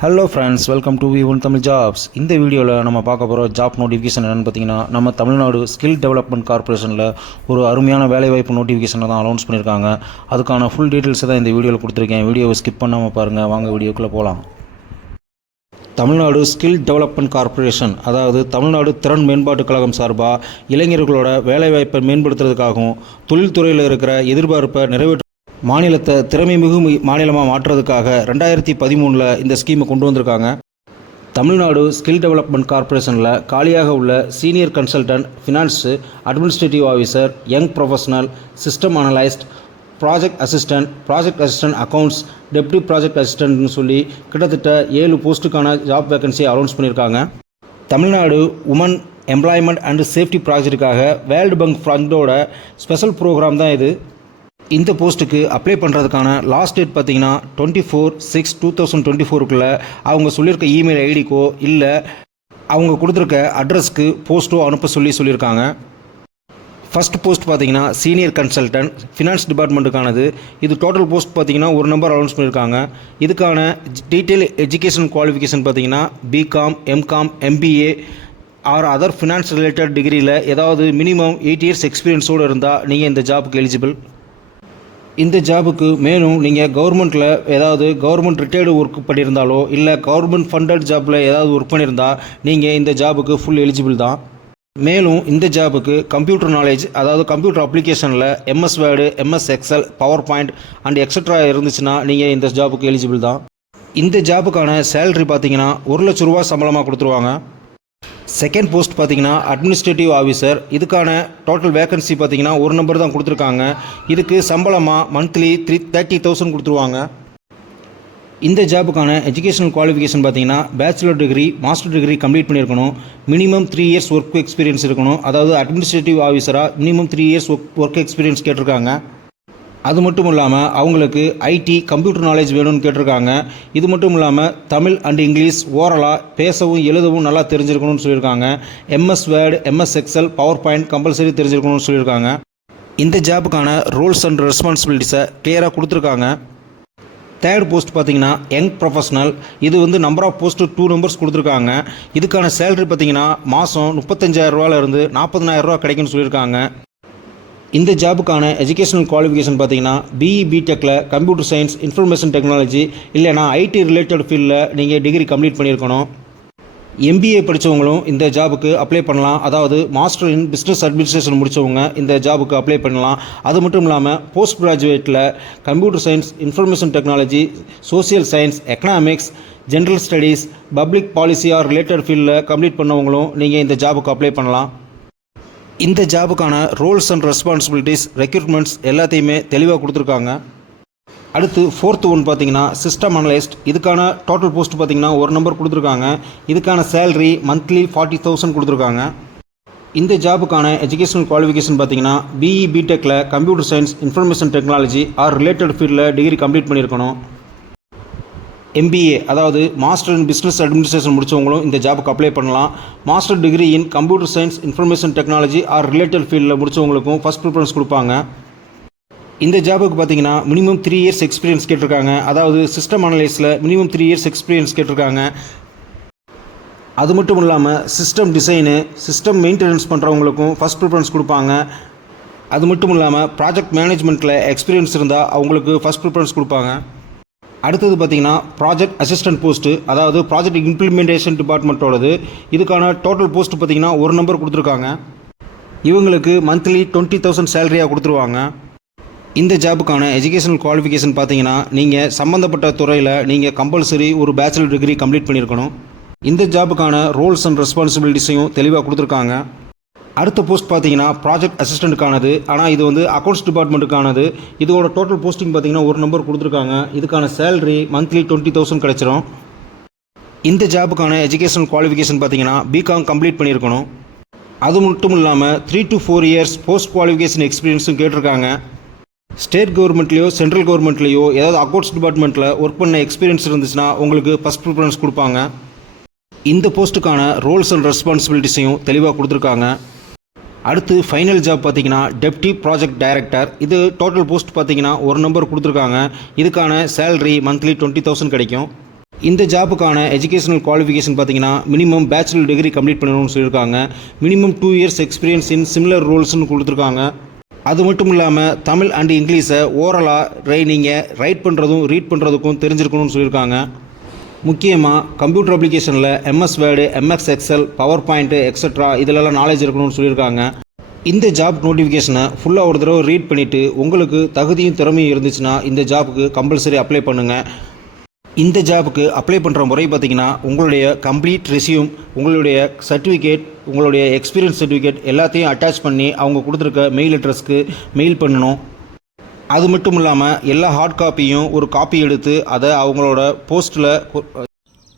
Hello friends, welcome to வி1 Tamil jobs. இந்த வீடியோவில் நம்ம பார்க்க போகிற ஜாப் நோட்டிஃபிகேஷன் என்னென்னு பார்த்தீங்கன்னா, நம்ம தமிழ்நாடு ஸ்கில் டெவலப்மெண்ட் கார்பரேஷனில் ஒரு அருமையான வேலைவாய்ப்பு நோட்டிஃபிகேஷனை தான் அனௌன்ஸ் பண்ணியிருக்காங்க. அதுக்கான ஃபுல் டீட்டெயில்ஸை தான் இந்த வீடியோவில் கொடுத்துருக்கேன். வீடியோவை ஸ்கிப் பண்ணாமல் பாருங்கள். வாங்க வீடியோக்குள்ளே போகலாம். தமிழ்நாடு ஸ்கில் டெவலப்மெண்ட் கார்பரேஷன், அதாவது தமிழ்நாடு திறன் மேம்பாட்டுக் கழகம் சார்பாக இளைஞர்களோட வேலைவாய்ப்பை மேம்படுத்துறதுக்காகவும் தொழில்துறையில் இருக்கிற எதிர்பார்ப்பை நிறைவேற்ற மாநிலத்தை திறமைமிகு மாநிலமாக மாற்றுறதுக்காக 2013 இந்த ஸ்கீமை கொண்டு வந்திருக்காங்க. தமிழ்நாடு ஸ்கில் டெவலப்மெண்ட் கார்பரேஷனில் காலியாக உள்ள senior consultant, finance, administrative officer, young professional, system analyst, project assistant accounts, deputy project அசிஸ்டன்ட்னு சொல்லி கிட்டத்தட்ட 7 போஸ்ட்டுக்கான ஜாப் வேகன்சி அனௌன்ஸ் பண்ணியிருக்காங்க. Tamil Nadu woman employment and safety ப்ராஜெக்ட்டுக்காக வேர்ல்டு பேங்க் ஃபண்டோட ஸ்பெஷல் ப்ரோக்ராம் தான் இது. இந்த போஸ்ட்டுக்கு அப்ளை பண்ணுறதுக்கான லாஸ்ட் டேட் பார்த்தீங்கன்னா 24/6/2024 அவங்க சொல்லியிருக்க இமெயில் ஐடிக்கோ இல்லை அவங்க கொடுத்துருக்க அட்ரஸ்க்கு போஸ்ட்டோ அனுப்ப சொல்லியிருக்காங்க. ஃபஸ்ட் போஸ்ட் பார்த்தீங்கன்னா சீனியர் கன்சல்டன்ட், ஃபினான்ஸ் டிபார்ட்மெண்ட்டுக்கானது. இது டோட்டல் போஸ்ட் பார்த்தீங்கன்னா ஒரு நம்பர் அனௌன்ஸ் பண்ணியிருக்காங்க. இதுக்கான டீட்டெயில் எஜுகேஷன் குவாலிஃபிகேஷன் பார்த்தீங்கன்னா BCom, MCom, MBA or other finance related டிகிரியில் ஏதாவது மினிமம் 8 இயர்ஸ் எக்ஸ்பீரியன்ஸோடு இருந்தால் நீங்கள் இந்த ஜாபுக்கு எலிஜிபிள். இந்த ஜாபுக்கு மேலும் நீங்கள் கவர்மெண்ட்டில் ஏதாவது கவர்மெண்ட் ரிட்டையர்டு ஒர்க் பண்ணியிருந்தாலோ இல்லை கவர்மெண்ட் ஃபண்டட் ஜாப்பில் ஏதாவது ஒர்க் பண்ணியிருந்தால் நீங்கள் இந்த ஜாபுக்கு ஃபுல் எலிஜிபிள் தான். மேலும் இந்த ஜாபுக்கு கம்ப்யூட்டர் நாலேஜ், அதாவது கம்ப்யூட்டர் அப்ளிகேஷனில் MS Word, MS Excel, power point and extra இருந்துச்சுன்னா நீங்கள் இந்த ஜாபுக்கு எலிஜிபிள் தான். இந்த ஜாபுக்கான சேலரி பார்த்தீங்கன்னா 1 லட்ச ரூபா சம்பளமாக கொடுத்துருவாங்க. செகண்ட் போஸ்ட் பார்த்தீங்கன்னா அட்மினிஸ்ட்ரேட்டிவ் ஆஃபீஸர். இதுக்கான டோட்டல் வேகன்சி பார்த்தீங்கன்னா ஒரு நம்பர் தான் கொடுத்துருக்காங்க. இதுக்கு சம்பளமாக மந்த்லி 30,000 கொடுத்துருவாங்க. இந்த ஜாபுக்கான எஜுகேஷனல் குவாலிஃபிகேஷன் பார்த்தீங்கன்னா bachelor degree, master degree complete பண்ணியிருக்கணும். மினிமம் 3 இயர்ஸ் ஒர்க் எக்ஸ்பீரியன்ஸ் இருக்கணும். அதாவது அட்மினிஸ்ட்ரேட்டிவ் ஆஃபீஸராக மினிமம் 3 இயர்ஸ் ஒர்க் எக்ஸ்பீரியன்ஸ் கேட்டிருக்காங்க. அது மட்டும் இல்லாமல் அவங்களுக்கு ஐடி, கம்ப்யூட்டர் நாலேஜ் வேணும்னு கேட்டிருக்காங்க. இது மட்டும் இல்லாமல் தமிழ் அண்ட் இங்கிலீஷ் ஓரலாக பேசவும் எழுதவும் நல்லா தெரிஞ்சிருக்கணும்னு சொல்லியிருக்காங்க. MS Word, MS Excel, PowerPoint compulsory தெரிஞ்சிருக்கணும்னு சொல்லியிருக்காங்க. இந்த ஜாபுக்கான ரோல்ஸ் அண்ட் ரெஸ்பான்சிபிலிட்டிஸை கிளியராக கொடுத்துருக்காங்க. தேர்ட் போஸ்ட் பார்த்தீங்கன்னா யங் ப்ரொஃபஷனல். இது நம்பர் ஆஃப் போஸ்ட்டு 2 நம்பர்ஸ் கொடுத்துருக்காங்க. இதுக்கான சேலரி பார்த்தீங்கன்னா மாதம் 35,000 ரூபாயிலிருந்து 40,000 ரூபா கிடைக்குன்னு சொல்லியிருக்காங்க. இந்த ஜாபுக்கான எஜுகேஷனல் குவாலிஃபிகேஷன் பார்த்தீங்கன்னா பிஇ, பிடெக்கில் கம்ப்யூட்டர் சயின்ஸ், இன்ஃபர்மேஷன் டெக்னாலஜி இல்லைனா ஐடி ரிலேட்டட் ஃபீல்டில் நீங்கள் டிகிரி கம்ப்ளீட் பண்ணியிருக்கணும். எம்பிஏ படித்தவங்களும் இந்த ஜாபுக்கு அப்ளை பண்ணலாம். அதாவது மாஸ்டர் இன் பிஸ்னஸ் அட்மினிஸ்ட்ரேஷன் முடித்தவங்க இந்த ஜாபுக்கு அப்ளை பண்ணலாம். அது மட்டும் இல்லாமல் போஸ்ட் கிராஜுவேட்டில் computer science, information technology, social science, economics, general studies, public policy or related ஃபீல்டில் கம்ப்ளீட் பண்ணவங்களும் நீங்கள் இந்த ஜாபுக்கு அப்ளை பண்ணலாம். இந்த ஜாபுக்கான ரோல்ஸ் அண்ட் ரெஸ்பான்சிபிலிட்டிஸ், ரெக்ரூட்மெண்ட்ஸ் எல்லாத்தையுமே தெளிவாக கொடுத்துருக்காங்க. அடுத்து ஃபோர்த்து ஒன் பார்த்தீங்கன்னா சிஸ்டம் அனலைஸ்ட். இதுக்கான டோட்டல் போஸ்ட் பார்த்தீங்கன்னா ஒரு நம்பர் கொடுத்துருக்காங்க. இதுக்கான சேலரி மந்த்லி 40,000 கொடுத்துருக்காங்க. இந்த ஜாபுக்கான எஜுகேஷனல் குவாலிஃபிகேஷன் பார்த்தீங்கன்னா பிஇ, பிடெக்கில் computer science, information technology or related ஃபீல்டில் டிகிரி கம்ப்ளீட் பண்ணியிருக்கணும். எம்பிஏ, அதாவது மாஸ்டர் இன் பிஸ்னஸ் அட்மினிஸ்ட்ரேஷன் முடித்தவங்களும் இந்த ஜாபுக்கு அப்ளை பண்ணலாம். Master degree in computer science, information technology or related ஃபீல்டில் முடித்தவங்களுக்கும் ஃபஸ்ட் ப்ரிஃபரன்ஸ் கொடுப்பாங்க. இந்த ஜாபுக்கு பார்த்தீங்கன்னா மினிமம் 3 இயர்ஸ் எக்ஸ்பீரியன்ஸ் கேட்டிருக்காங்க. அதாவது சிஸ்டம் அனலைஸில் மினிமம் 3 இயர்ஸ் எக்ஸ்பீரியன்ஸ் கேட்டிருக்காங்க. அது மட்டும் இல்லாமல் சிஸ்டம் டிசைனு, சிஸ்டம் மெயின்டெனன்ஸ் பண்ணுறவங்களுக்கும் ஃபஸ்ட் ப்ரிஃபரன்ஸ் கொடுப்பாங்க. அது மட்டும் இல்லாமல் ப்ராஜெக்ட் மேனேஜ்மெண்ட்டில் எக்ஸ்பீரியன்ஸ் இருந்தால் அவங்களுக்கு ஃபஸ்ட் ப்ரிஃபரன்ஸ் கொடுப்பாங்க. அடுத்தது பார்த்தீங்கன்னா ப்ராஜெக்ட் அசிஸ்டன்ட் போஸ்ட்டு, அதாவது ப்ராஜெக்ட் இம்ப்ளிமெண்டேஷன் டிபார்ட்மெண்ட்டோடது. இதுக்கான டோட்டல் போஸ்ட் பார்த்தீங்கன்னா ஒரு நம்பர் கொடுத்துருக்காங்க. இவங்களுக்கு மந்த்லி 20,000 சேலரியாக கொடுத்துருவாங்க. இந்த ஜாபுக்கான எஜுகேஷனல் குவாலிஃபிகேஷன் பார்த்தீங்கன்னா நீங்கள் சம்மந்தப்பட்ட துறையில் நீங்கள் கம்பல்சரி ஒரு பேச்சுலர் டிகிரி கம்ப்ளீட் பண்ணியிருக்கணும். இந்த ஜாபுக்கான ரோல்ஸ் அண்ட் ரெஸ்பான்சிபிலிட்டிஸையும் தெளிவாக கொடுத்துருக்காங்க. அடுத்த போஸ்ட் பார்த்தீங்கன்னா ப்ராஜெக்ட் அசிஸ்டண்ட்டுக்கானது. ஆனால் இது அக்கௌண்ட்ஸ் டிபார்ட்மெண்ட்டுக்கானது. இதோட டோட்டல் போஸ்டிங் பார்த்தீங்கன்னா ஒரு நம்பர் கொடுத்துருக்காங்க. இதுக்கான சேலரி மந்த்லி 20,000 கிடைச்சிரும். இந்த ஜாபுக்கான எஜுகேஷனல் குவாலிஃபிகேஷன் பார்த்தீங்கன்னா பிகாம் கம்ப்ளீட் பண்ணியிருக்கணும். அது மட்டும் இல்லாமல் 3 to 4 இயர்ஸ் போஸ்ட் குவாலிஃபிகேஷன் எக்ஸ்பீரியன்ஸும் கேட்டிருக்காங்க. ஸ்டேட் கவர்மெண்ட்லேயோ சென்ட்ரல் கவர்மெண்ட்லேயோ ஏதாவது அக்கௌண்ட்ஸ் டிபார்ட்மெண்ட்டில் ஒர்க் பண்ண எக்ஸ்பீரியன்ஸ் இருந்துச்சுன்னா உங்களுக்கு ஃபஸ்ட் ப்ரிஃபரன்ஸ் கொடுப்பாங்க. இந்த போஸ்ட்டுக்கான ரோல்ஸ் அண்ட் ரெஸ்பான்சிபிலிட்டிஸையும் தெளிவாக கொடுத்துருக்காங்க. அடுத்து ஃபைனல் ஜாப் பார்த்தீங்கன்னா டெப்டி ப்ராஜெக்ட் டைரக்டர். இது டோட்டல் போஸ்ட் பார்த்தீங்கன்னா ஒரு நம்பர் கொடுத்துருக்காங்க. இதுக்கான சேலரி மந்த்லி 20,000 கிடைக்கும். இந்த ஜாப்புக்கான எஜுகேஷனல் குவாலிஃபிகேஷன் பார்த்தீங்கன்னா மினிமம் பேச்சுலர் டிகிரி கம்ப்ளீட் பண்ணணும்னு சொல்லியிருக்காங்க. Minimum 2 years experience in similar ரோல்ஸ்னு கொடுத்துருக்காங்க. அது மட்டும் இல்லாமல் தமிழ் அண்ட் இங்கிலீஷை ஓரலாக நீங்கள் ரைட் பண்ணுறதும் ரீட் பண்ணுறதுக்கும் தெரிஞ்சிருக்கணும்னு சொல்லியிருக்காங்க. முக்கியமாக கம்ப்யூட்டர் அப்ளிகேஷனில் MS Word, MS Excel, power point extra இதிலெல்லாம் நாலேஜ் இருக்கணும்னு சொல்லியிருக்காங்க. இந்த ஜாப் நோட்டிஃபிகேஷனை ஃபுல்லாக ஒரு தடவை ரீட் பண்ணிவிட்டு உங்களுக்கு தகுதியும் திறமையும் இருந்துச்சுன்னா இந்த ஜாப்புக்கு கம்பல்சரி அப்ளை பண்ணுங்கள். இந்த ஜாப்புக்கு அப்ளை பண்ணுற முறை பார்த்திங்கன்னா உங்களுடைய கம்ப்ளீட் ரெஸ்யூம், உங்களுடைய சர்டிஃபிகேட், உங்களுடைய எக்ஸ்பீரியன்ஸ் சர்டிஃபிகேட் எல்லாத்தையும் அட்டாச் பண்ணி அவங்க கொடுத்துருக்க மெயில் அட்ரஸ்க்கு மெயில் பண்ணணும். அது மட்டும் இல்லாமல் எல்லா ஹார்ட் காப்பியும் ஒரு காப்பி எடுத்து அதை அவங்களோட போஸ்ட்டில்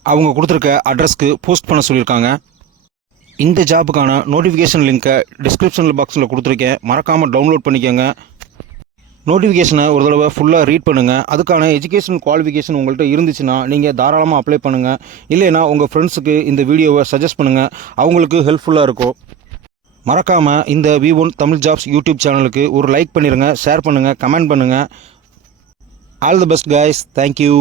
அவங்க கொடுத்துருக்க அட்ரஸ்க்கு போஸ்ட் பண்ண சொல்லியிருக்காங்க. இந்த ஜாப்புக்கான நோட்டிஃபிகேஷன் லிங்க்கை டிஸ்கிரிப்ஷனில் பாக்ஸில் கொடுத்துருக்கேன், மறக்காமல் டவுன்லோட் பண்ணிக்கோங்க. நோட்டிஃபிகேஷனை ஒரு தடவை ஃபுல்லாக ரீட் பண்ணுங்கள். அதுக்கான எஜுகேஷனல் குவாலிஃபிகேஷன் உங்கள்கிட்ட இருந்துச்சுன்னா நீங்கள் தாராளமாக அப்ளை பண்ணுங்கள். இல்லைனா உங்கள் ஃப்ரெண்ட்ஸுக்கு இந்த வீடியோவை சஜஸ்ட் பண்ணுங்கள், அவங்களுக்கு ஹெல்ப்ஃபுல்லாக இருக்கும். மறக்காமல் இந்த V1 தமிழ் ஜாப்ஸ் யூடியூப் சேனலுக்கு ஒரு லைக் பண்ணிடுங்க, ஷேர் பண்ணுங்கள், கமெண்ட் பண்ணுங்கள். All the best guys. Thank you.